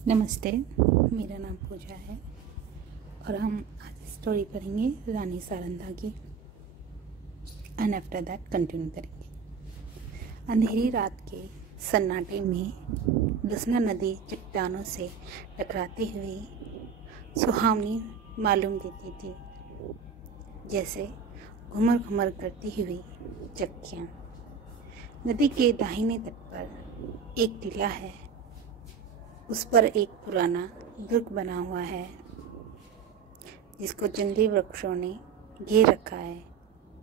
नमस्ते, मेरा नाम पूजा है और हम आज स्टोरी पढ़ेंगे रानी सारंधा की एंड आफ्टर दैट कंटिन्यू करेंगे। अंधेरी रात के सन्नाटे में दसना नदी चट्टानों से टकराते हुए सुहावनी मालूम देती थी, जैसे घुमर घुमर करती हुई चक्कियाँ। नदी के दाहिने तट पर एक टीला है, उस पर एक पुराना दुर्ग बना हुआ है जिसको जंगली वृक्षों ने घेर रखा है।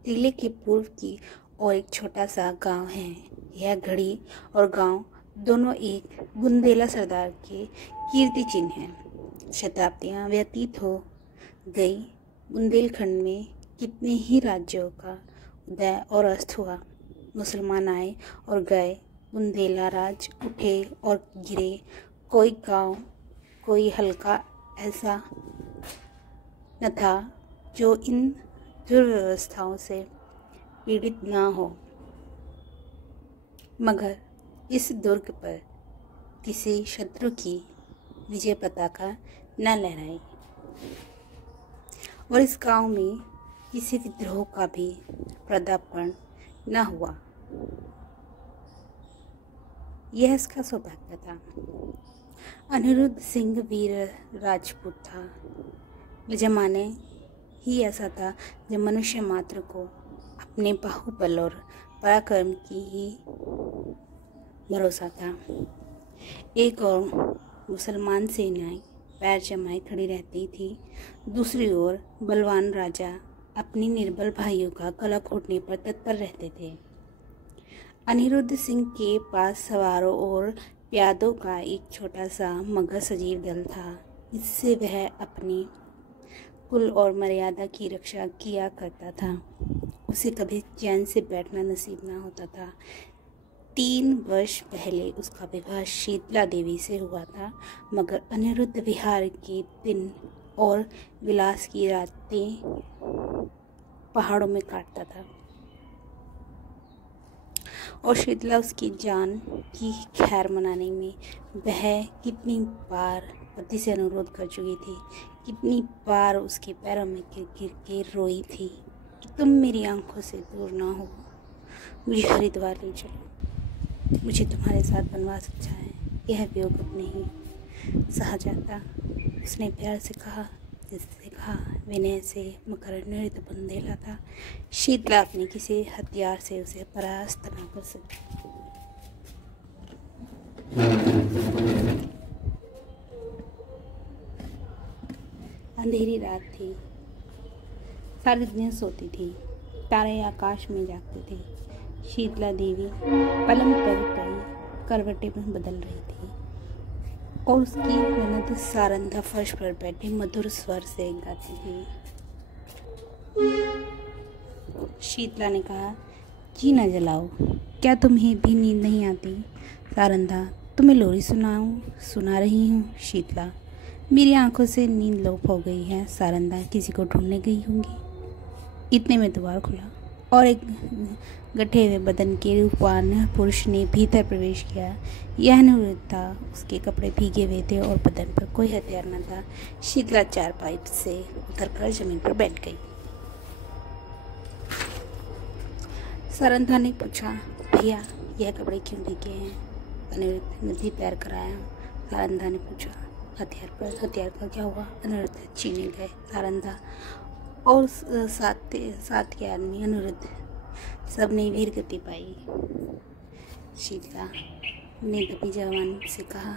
टीले के पूर्व की ओर एक छोटा सा गांव है। यह घड़ी और गांव दोनों एक बुंदेला सरदार के कीर्ति चिन्ह हैं। शताब्दियां व्यतीत हो गई, बुंदेलखंड में कितने ही राज्यों का उदय और अस्त हुआ। मुसलमान आए और गए, बुंदेला राज उठे और गिरे। कोई गांव, कोई हल्का ऐसा न था जो इन दुर्व्यवस्थाओं से पीड़ित ना हो, मगर इस दुर्ग पर किसी शत्रु की विजय पताका न लहराई और इस गांव में किसी विद्रोह का भी पदार्पण न हुआ। यह इसका सौभाग्य था। अनिरुद्ध सिंह वीर राजपूत था। वह जमाने ही ऐसा था जब मनुष्य मात्र को अपने बाहुबल और पराक्रम की ही भरोसा था। एक और मुसलमान सेनाएं पैर जमाए खड़ी रहती थी, दूसरी ओर बलवान राजा अपनी निर्बल भाइयों का गला घोटने पर तत्पर रहते थे। अनिरुद्ध सिंह के पास सवारों और प्यादों का एक छोटा सा मगर सजीव दल था, जिससे वह अपनी कुल और मर्यादा की रक्षा किया करता था। उसे कभी चैन से बैठना नसीब ना होता था। 3 वर्ष पहले उसका विवाह शीतला देवी से हुआ था, मगर अनिरुद्ध विहार के दिन और विलास की रातें पहाड़ों में काटता था और शीतला उसकी जान की खैर मनाने में वह कितनी बार पति से अनुरोध कर चुकी थी, कितनी बार उसके पैरों में गिर गिर के रोई थी कि तुम मेरी आंखों से दूर ना हो, मुझे हरिद्वार ले चलो, मुझे तुम्हारे साथ बनवास अच्छा है, यह वियोग अब नहीं सहा जाता। उसने प्यार से कहा, जिससे कहा विनय से, मगर अनिरुद्ध बुंदेला था। शीतला अपने किसी हथियार से उसे परास्त न कर सकी। अंधेरी रात थी, सारी दुनिया सोती थी, तारे आकाश में जागते थे। शीतला देवी पलंग पर कई करवटें में बदल रही थी और उसकी ननद सारंधा फर्श पर बैठी मधुर स्वर से गाती थी। शीतला ने कहा, जी न जलाओ, क्या तुम्हें भी नींद नहीं आती? सारंधा, तुम्हें लोरी सुना रही हूँ। शीतला, मेरी आंखों से नींद लोप हो गई है। सारंधा, किसी को ढूंढने गई होंगी। इतने में द्वार खुला और एक गठे हुए बदन के रूपवान पुरुष ने भीतर प्रवेश किया। यह अनिरुद्ध था। उसके कपड़े भीगे हुए थे और बदन पर कोई हथियार न था। शीतला चारपाई से उतरकर जमीन पर बैठ गई। सारंधा ने पूछा, भैया यह कपड़े क्यों भीगे हैं? अनिरुद्ध ने भी पैर कराया। सारंधा ने पूछा, हथियार का क्या हुआ? अनिरुद्ध चीने गए। सारंधा और साथ के आदमी अनिरुद्ध सबने वीर गति पाई। शीतला ने दबी जवान से कहा,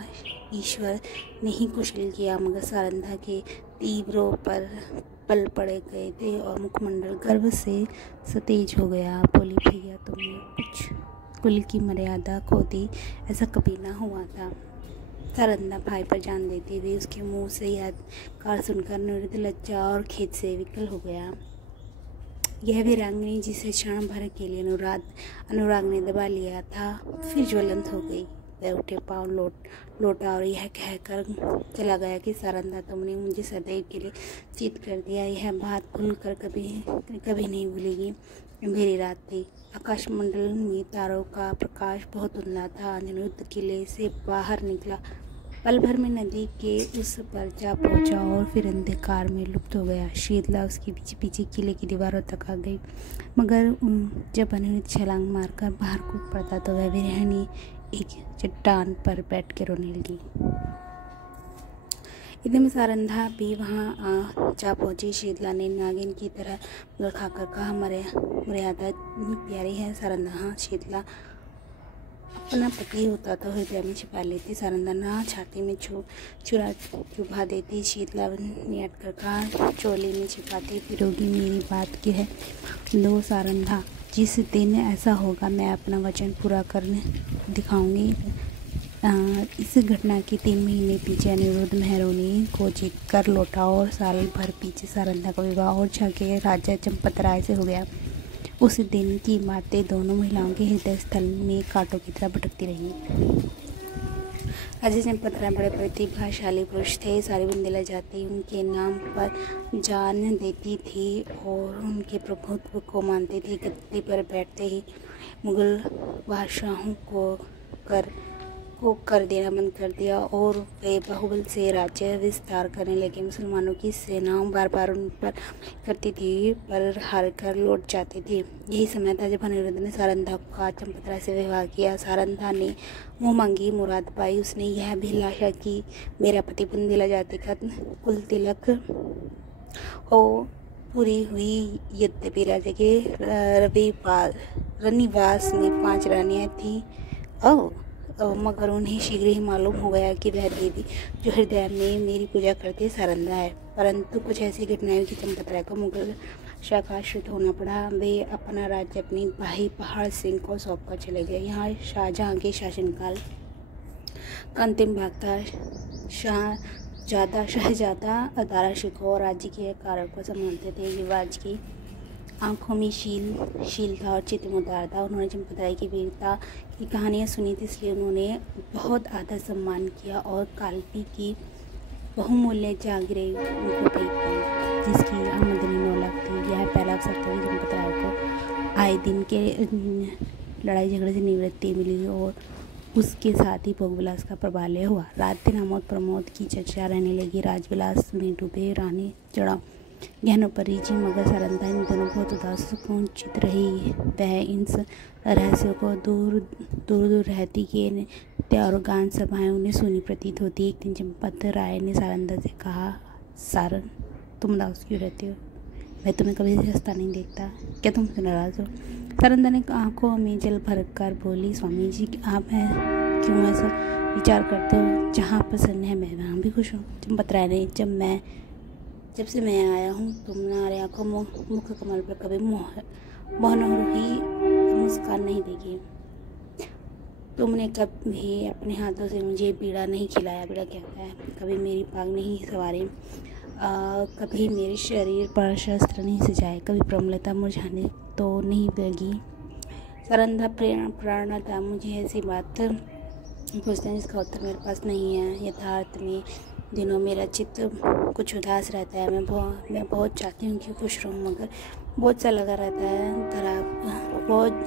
ईश्वर ने ही कुशल किया, मगर सारंधा के तीव्रों पर पल पड़े गए थे और मुखमंडल गर्व से सतेज हो गया। बोली, भैया तुमने कुछ कुल की मर्यादा खो दी, ऐसा कभी ना हुआ था। सारंधा भाई पर जान देती हुई उसके मुंह से यह कार सुनकर अनिरुद्ध लज्जा और खेद से विकल हो गया। यह वीरांगनी जिसे क्षण भर के लिए अनुराग ने दबा लिया था, फिर ज्वलंत हो गई। वह उठे पाँव लौटा और यह कहकर चला गया कि सारंधा, तुमने मुझे सदैव के लिए चित कर दिया। यह बात भूलकर कभी नहीं भूलेगी। अंधेरी रात थी, आकाशमंडल में तारों का प्रकाश बहुत धुंधला था। अनिरुद्ध किले से बाहर निकला पल भर में नदी के उस पर जा पहुंचा और फिर अंधकार में लुप्त हो गया। शीतला उसके पीछे पीछे किले की दीवारों तक आ गई, मगर जब अनिरुद्ध छलांग मारकर बाहर कूद पड़ता तो वह विरहणी एक चट्टान पर बैठ के रोने लगी। इतने में सारंधा भी वहाँ जा पहुंची। शीतला ने नागिन की तरह मुँह खाकर कहा, मर्यादा प्यारी है सारंधा। हाँ, शीतला अपना पति होता तो हृदय में छिपा लेती, सारंधा ना छाती में चुभा देती। शीतला ने अटकर कहा, चोली में छिपाती फिरोगी, मेरी बात की है लो सारंधा। जिस दिन ऐसा होगा मैं अपना वचन पूरा करने दिखाऊंगी। इस घटना के 3 महीने पीछे अनिरुद्ध मेहरोनी को जीत कर लौटा और साल भर पीछे सारंधा का विवाह और के राजा चंपतराय से हो गया। उस दिन की बातें दोनों महिलाओं के हृदय स्थल में कांटों की तरह भटकती रही। राजा चंपतराय बड़े प्रतिभाशाली पुरुष थे। सारी बुंदेला जाति उनके नाम पर जान देती थी और उनके प्रभुत्व को मानती थी। गद्दी पर बैठते ही मुगल बादशाहों को कर देना बंद कर दिया और वे बाहुबल से राज्य विस्तार करने लगे। मुसलमानों की सेनाओं बार बार उन पर करती थी पर हार कर लौट जाती थी। यही समय था जब अनिरुद्ध ने सारंधा का चंपतराय से विवाह किया। सारंधा ने मुँह मांगी मुराद पाई। उसने यह अभिलाषा की, मेरा पति बुंदेला जाति का कुल तिलक हो पूरी हुई। यद्यपि राजा के रनिवास में 5 रानियाँ थीं, मगर उन्हें शीघ्र ही मालूम हो गया कि वह देवी जो हृदय में मेरी पूजा करती है सारंधा है। परंतु कुछ ऐसी घटनाएं कि चंपतराय को मुगल शाह का आश्रित होना पड़ा। वे अपना राज्य अपने भाई पहाड़ सिंह को सौंप कर चले गए। यहाँ शाहजहाँ के शासनकाल का अंतिम भाग था। शहजादा अदारा शिकोह राज्य के कार्यों को संभालते थे। युवराज की आंखों में शील था और चित्त मुदार था। उन्होंने चंपतराय की वीरता की कहानियाँ सुनी थी, इसलिए उन्होंने बहुत आदर सम्मान किया और कालपी की बहुमूल्य जागीरें उनको भेंट की, जिसकी आमदनी 9 लाख थी। यह पहला अवसर था कि चंपतराय को आए दिन के लड़ाई झगड़े से निवृत्ति मिली और उसके साथ ही भोगविलास का प्रबल्य हुआ। रात दिन आमोद प्रमोद की चर्चा रहने लगी। राजविलास में डूबे रानी चढ़ाव गहनों पर रीझी, मगर सारंधा इन दोनों बहुत उदास कुंचित रही। वह इन रहस्यों को दूर रहती के नृत्य और गान सभाएं उन्हें सुनी प्रतीत होती। एक दिन चंपतराय ने सारंधा से कहा, सारन तुम उदास क्यों रहती हो? मैं तुम्हें कभी हंसता नहीं देखता, क्या तुम नाराज हो? सारंधा ने आंखों में जल भर कर बोली, स्वामी जी आप हैं क्यों ऐसा विचार करते हो? जहाँ प्रसन्न है मैं वहाँ भी खुश हूँ। चंपतराय ने, जब से मैं आया हूँ तुम्हारे आंखों मुख कमल पर कभी मोहनोही मुस्कान नहीं देखी। तुमने कभी अपने हाथों से मुझे पीड़ा नहीं खिलाया। पीड़ा क्या होता है? कभी मेरी पाग नहीं सवारी, कभी मेरे शरीर पर शस्त्र नहीं सजाए, कभी प्रमलता मुरझाने तो नहीं लगी। सारंधा प्रेरणा था। मुझे ऐसी बात पूछते हैं जिसका उत्तर मेरे पास नहीं है। यथार्थ में दिनों मेरा चित्त कुछ उदास रहता है। मैं बहुत चाहती हूँ कि खुश रहूँ, मगर बहुत सा लगा रहता है, बहुत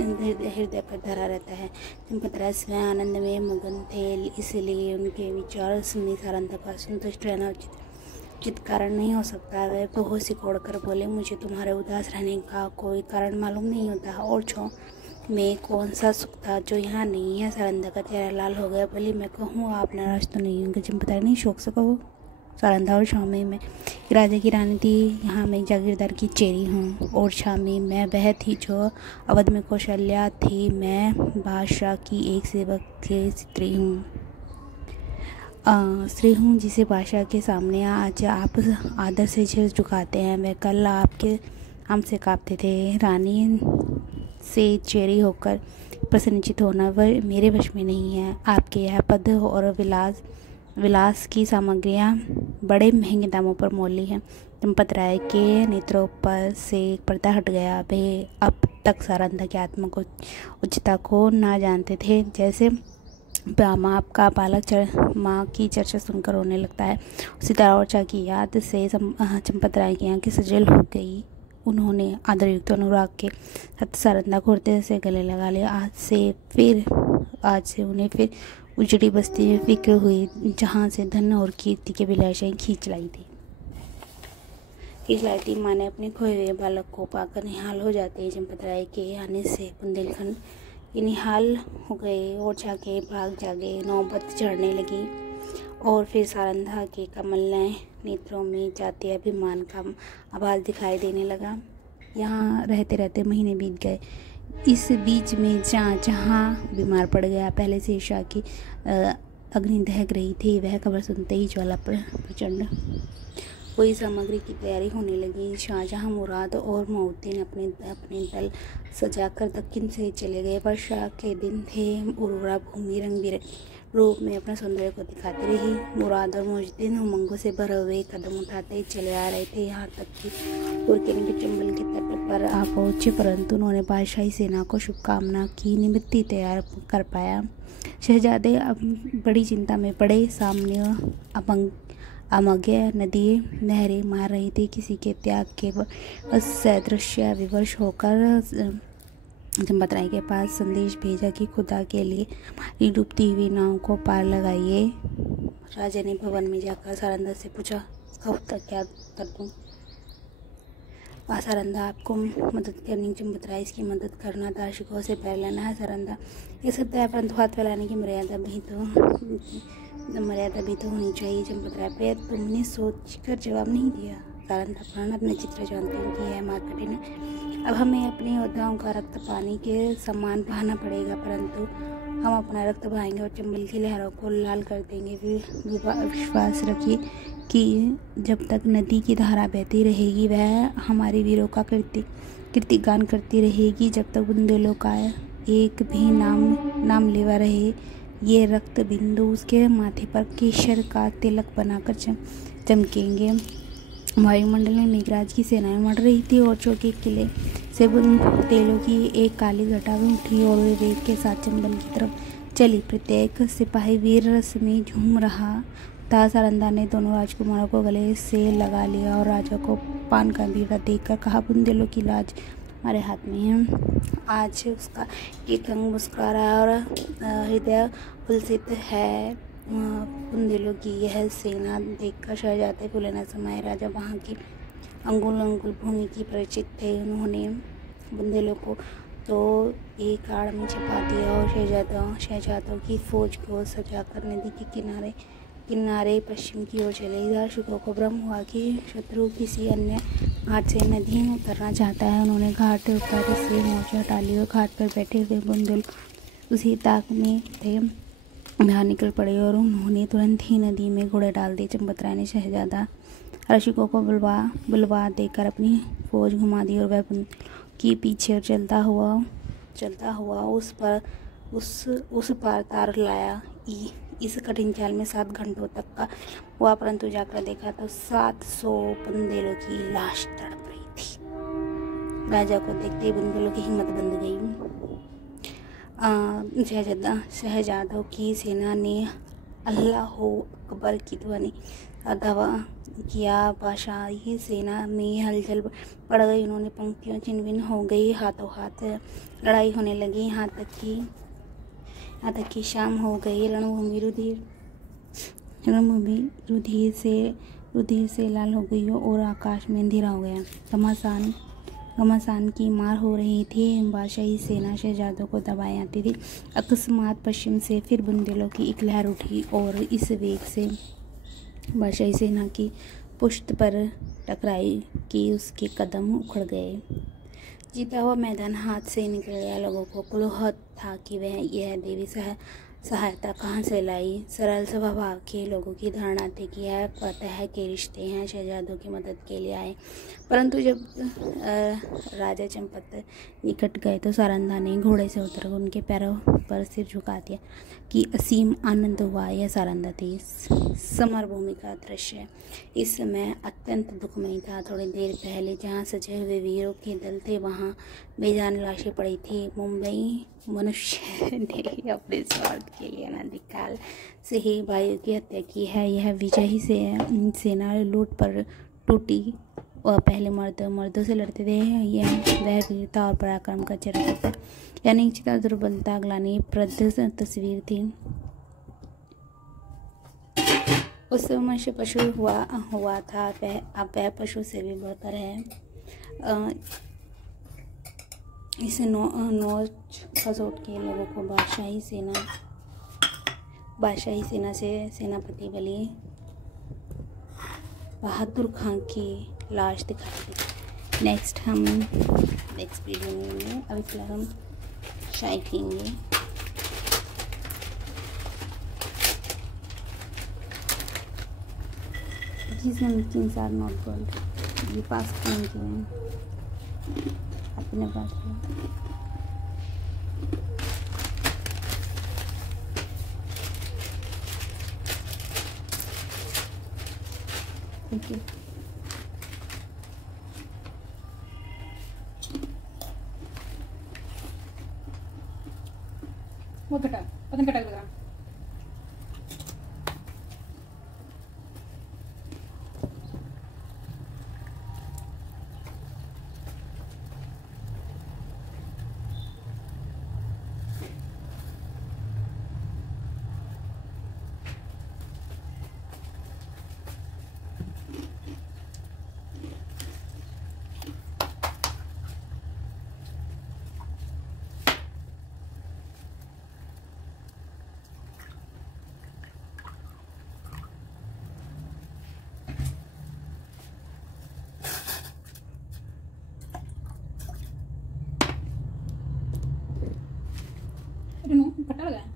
हृदय पर धरा रहता है। चंपतराय स्वयं आनंद में मगन थे, इसलिए उनके विचार सुनने सारंधा का संतुष्ट रहना उचित कारण नहीं हो सकता। वह बहुत सिकोड़ कर बोले, मुझे तुम्हारे उदास रहने का कोई कारण मालूम नहीं होता। और छो में कौन सा सुख था जो यहाँ नहीं है? सारंधा का चेहरा लाल हो गया। बोली, मैं कहूँ आप नाराज तो नहीं होंगे? चंपतराय नहीं, शौक से कहो। सारंधा, और छाव में मैं राजा की रानी थी, यहाँ मैं जागीरदार की चेरी हूँ। और छाव में मैं वह थी जो अवध में कौशल्या थी। मैं बादशाह की एक सेवक की स्त्री हूँ जिसे बादशाह के सामने आज आप आदर से सिर झुकाते हैं। वह कल आपके हमसे कांपते थे। रानी से चेरी होकर प्रसन्नचित होना वह मेरे वश में नहीं है। आपके यह पद और विलास की सामग्रियाँ बड़े महंगे दामों पर मोली हैं। चंपतराय के नेत्रों पर से पर्दा हट गया। वे अब तक सारंधा की आत्मा को उच्चता को ना जानते थे। जैसे माँ का बालक माँ की चर्चा सुनकर रोने लगता है, उसी तरह ओरछा की याद से चंपतराय की आंखें सजल हो गई। उन्होंने आदरयुक्त अनुराग के साथ सारंधा को हृदय से गले लगा लिया। आज से उन्हें फिर उजड़ी बस्ती में फिक्र हुई, जहाँ से धन और कीर्ति के अभिलाषाएं खींच लाई थी। माँ ने अपने खोए हुए बालक को पाकर निहाल हो जाते चंपतराय के आने से बुंदेलखंड ये निहाल हो गए और जाके भाग जागे। नौबत चढ़ने लगी और फिर सारंधा के कमलनय नेत्रों में जाते अभिमान का आभास दिखाई देने लगा। यहाँ रहते रहते महीने बीत गए। इस बीच में जहाँ बीमार पड़ गया, पहले से ईर्ष्या की अग्नि दहक रही थी। वह खबर सुनते ही ज्वाला प्रचंड कोई सामग्री की तैयारी होने लगी। शाहजहां, मुराद और मोहउद्दीन अपने दल सजाकर दक्षिण से चले गए। वर्षा के दिन थे। उर्वरा भूमि रंग बिरंगे रूप में अपना सौंदर्य को दिखाती रही। मुराद और मोहउद्दीन उमंगों से भरे हुए कदम उठाते ही चले आ रहे थे। यहाँ तक कि उर्किन के चंबल के तट पर आ पहुंचे, परंतु उन्होंने बादशाही सेना को शुभकामना की निमित्त तैयार कर पाया। शहजादे अब बड़ी चिंता में पड़े। सामने अमग्य नदी नहरें मार रही थी। किसी के त्याग के सदृश्य विवश होकर चंपतराय के पास संदेश भेजा कि खुदा के लिए हमारी डूबती हुई नाव को पार लगाइए। राजा ने भवन में जाकर सारंधा से पूछा, इसका उत्तर क्या कर दूं? सारंधा, आपको मदद करनी, चंपतराय इसकी मदद करना, दार्शनिकों से पैर लेना है। सारंधा, ये सत्य है, परंतु हाथ फैलाने की मर्यादा भी तो होनी चाहिए। चंपतराय, पर तुमने सोच कर जवाब नहीं दिया। सारंधा, प्राण अपने चित्र जानती हूँ कि यह मार्ग कठिन है। अब हमें अपने योद्धाओं का रक्त पानी के समान बहाना पड़ेगा, परंतु हम अपना रक्त बहाएंगे और चंबल की लहरों को लाल कर देंगे। विश्वास रखिए कि जब तक नदी की धारा बहती रहेगी, वह हमारे वीरों का कीर्तिगान करती रहेगी। जब तक बुंदेलों का एक भी नाम लेवा रहे, ये रक्त बिंदु उसके माथे पर केशर का तिलक बनाकर चमकेंगे। वायुमंडल में मेघराज की सेनाएं मर रही थी और चौके किले से बुंदेलों की एक काली घटा उठी और वे वेग के साथ चंबल की तरफ चली। प्रत्येक सिपाही वीर रस में झूम रहा था। सारंधा ने दोनों राजकुमारों को गले से लगा लिया और राजा को पान का बीड़ा देकर कहा, बुंदेलों की लाज हमारे हाथ में है। आज उसका एक अंग मुस्कुरा रहा है और हृदय उल्सित है। बुंदेलों की यह सेना देखकर शहजादे फूले न समाये। राजा वहाँ की अंगुल अंगुल भूमि की परिचित थे। उन्होंने बुंदेलों को तो एक आड़ में छिपा दिया और शहजादों की फौज को सजाकर नदी के किनारे पश्चिम की ओर चले। दार्शनिकों को भ्रम हुआ कि शत्रु किसी अन्य घाट से नदी में उतरना चाहता है। उन्होंने घाट पर से मोर्चा हटा लिया और घाट पर बैठे हुए बुंदेल उसी ताक में थे। बाहर निकल पड़े और उन्होंने तुरंत ही नदी में घोड़े डाल दिए। चंपतराय ने शहजादा रसिकों को बुलवा देकर अपनी फौज घुमा दी और वह की पीछे चलता हुआ उस पार तार लाया। इस कठिन चाल में 7 घंटों तक का हुआ, परंतु जाकर देखा तो 700 बुंदेलों की लाश तड़प रही थी। राजा को देखते ही बुंदेलों की हिम्मत बंध गई। शहजादों की सेना ने अल्लाहो अकबर की ध्वनि का दावा किया। बादशाही सेना में हलचल पड़ गई। उन्होंने पंक्तियों छिन्न-भिन्न हो गई। हाथों हाथ लड़ाई होने लगी। यहाँ तक कि शाम हो गई। रणभूमि रुधिर से लाल हो गई और आकाश में अंधेरा हो गया। घमासान की मार हो रही थी। बादशाही सेना शहजादों को दबाए आती थी। अकस्मात पश्चिम से फिर बुंदेलों की एक लहर उठी और इस वेग से बादशाही सेना की पुष्ट पर टकराई कि उसके कदम उखड़ गए। जीता हुआ मैदान हाथ से निकल गया। लोगों को कुतूहल था कि वह यह देवी सहायता कहाँ से लाई। सरल स्वभाव के लोगों की धारणा थी कि यह फतह के रिश्ते हैं, शहजादों की मदद के लिए आए। परंतु जब राजा चंपत निकट गए तो सारंधा ने घोड़े से उतरकर उनके पैरों पर सिर झुका दिया कि असीम आनंद हुआ। यह सारंधा थी। समर भूमि का दृश्य इस समय अत्यंत दुखमय था। थोड़ी देर पहले जहाँ सजे हुए वीरों के दल थे, वहाँ बेजान लाशें पड़ी थी। मुंबई मनुष्य ने अपने स्वार्थ के लिए अनादिकाल से ही भाइयों की हत्या की है। यह विजयी सेना लूट पर टूटी और पहले मर्दों से लड़ते थे। वह वीरता और पराक्रम का चरित्र था। यह निश्चित दुर्बलता ग्लानि प्रद तस्वीर थी। उस मनुष्य पशु हुआ था, अब वह पशु से भी बेहतर है। इस नोच खसोट के लोगों को बादशाही सेना से सेनापति बहादुर खान की लाश दिखाई दी। नेक्स्ट वीडियो में मिलेंगे। अभी फिलहाल हम चाय पीएंगे। These things are not good. ये पास करेंगे अपने पास है। Thank you. वो पतंग कटा लगा। फटा लगा।